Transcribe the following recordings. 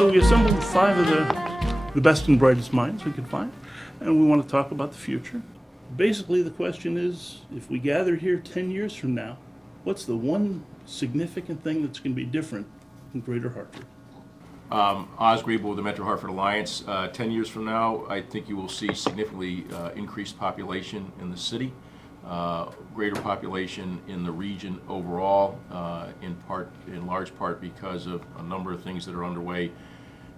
So we assembled 5 of the best and brightest minds we could find, and we want to talk about the future. Basically, the question is, if we gather here 10 years from now, what's the one significant thing that's going to be different in Greater Hartford? Oz Grable with the Metro Hartford Alliance. 10 years from now, I think you will see significantly increased population in the city, greater population in the region overall, in large part because of a number of things that are underway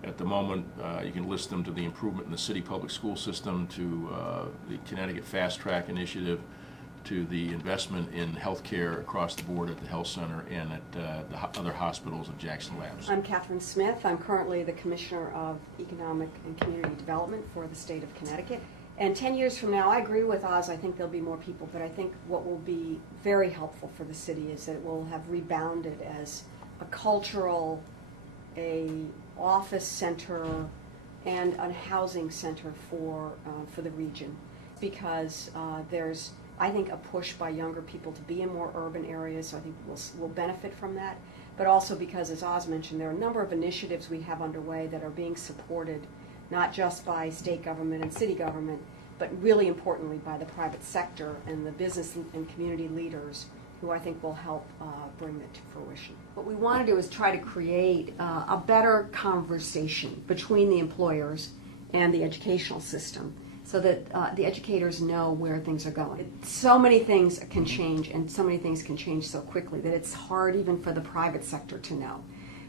at the moment. You can list them to the improvement in the city public school system, to the Connecticut Fast Track Initiative, to the investment in healthcare across the board at the health center and at the other hospitals at Jackson Labs. I'm Catherine Smith. I'm currently the Commissioner of Economic and Community Development for the state of Connecticut. And 10 years from now, I agree with Oz, I think there'll be more people, but I think what will be very helpful for the city is that it will have rebounded as a cultural, a office center, and a housing center for the region. Because there's, I think, a push by younger people to be in more urban areas, so I think we'll benefit from that. But also because, as Oz mentioned, there are a number of initiatives we have underway that are being supported not just by state government and city government, but really importantly by the private sector and the business and community leaders who I think will help bring that to fruition. What we want to do is try to create a better conversation between the employers and the educational system, so that the educators know where things are going. So many things can change, and so many things can change so quickly that it's hard even for the private sector to know.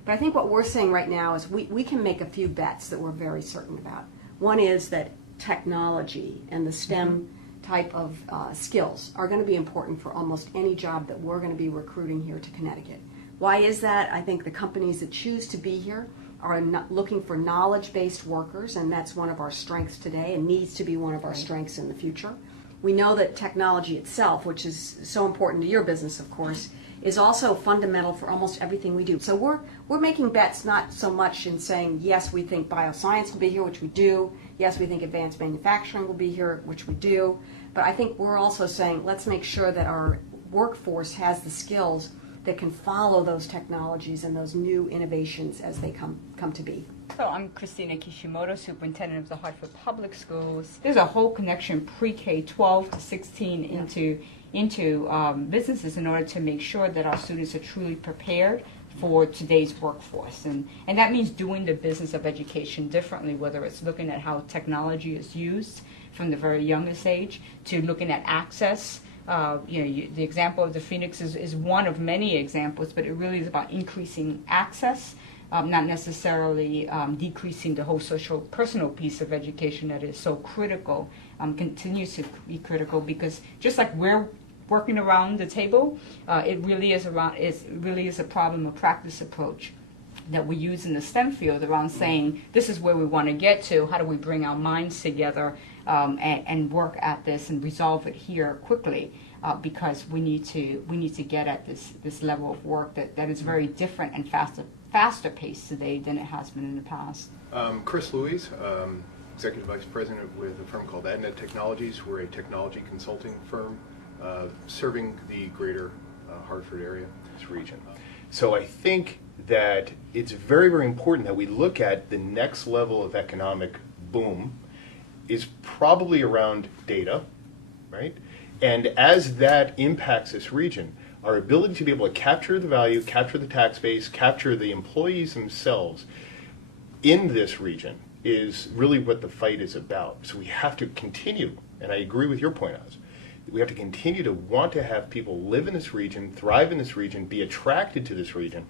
But I think what we're saying right now is we can make a few bets that we're very certain about. One is that technology and the STEM type of skills are going to be important for almost any job that we're going to be recruiting here to Connecticut. Why is that? I think the companies that choose to be here are looking for knowledge-based workers, and that's one of our strengths today and needs to be one of our strengths in the future. We know that technology itself, which is so important to your business, of course, is also fundamental for almost everything we do. So we're making bets not so much in saying, yes, we think bioscience will be here, which we do. Yes, we think advanced manufacturing will be here, which we do. But I think we're also saying, let's make sure that our workforce has the skills that can follow those technologies and those new innovations as they come to be. So I'm Christina Kishimoto, Superintendent of the Hartford Public Schools. There's a whole connection pre-K 12 to 16 into businesses in order to make sure that our students are truly prepared for today's workforce. And that means doing the business of education differently, whether it's looking at how technology is used from the very youngest age to looking at access. The example of the Phoenix is one of many examples, but it really is about increasing access, not necessarily decreasing the whole social personal piece of education that is so critical, continues to be critical, because just like we're working around the table, it really is a problem of practice approach that we use in the STEM field around saying this is where we want to get to, how do we bring our minds together and work at this and resolve it here quickly, because we need to get at this level of work that is very different and faster paced today than it has been in the past. Louise, Executive Vice President with a firm called AdNet Technologies. We're a technology consulting firm serving the greater Hartford area, this region. So I think that it's very, very important that we look at the next level of economic boom is probably around data, right? And as that impacts this region, our ability to be able to capture the value, capture the tax base, capture the employees themselves in this region is really what the fight is about. So we have to continue, and I agree with your point, Oz, we have to continue to want to have people live in this region, thrive in this region, be attracted to this region.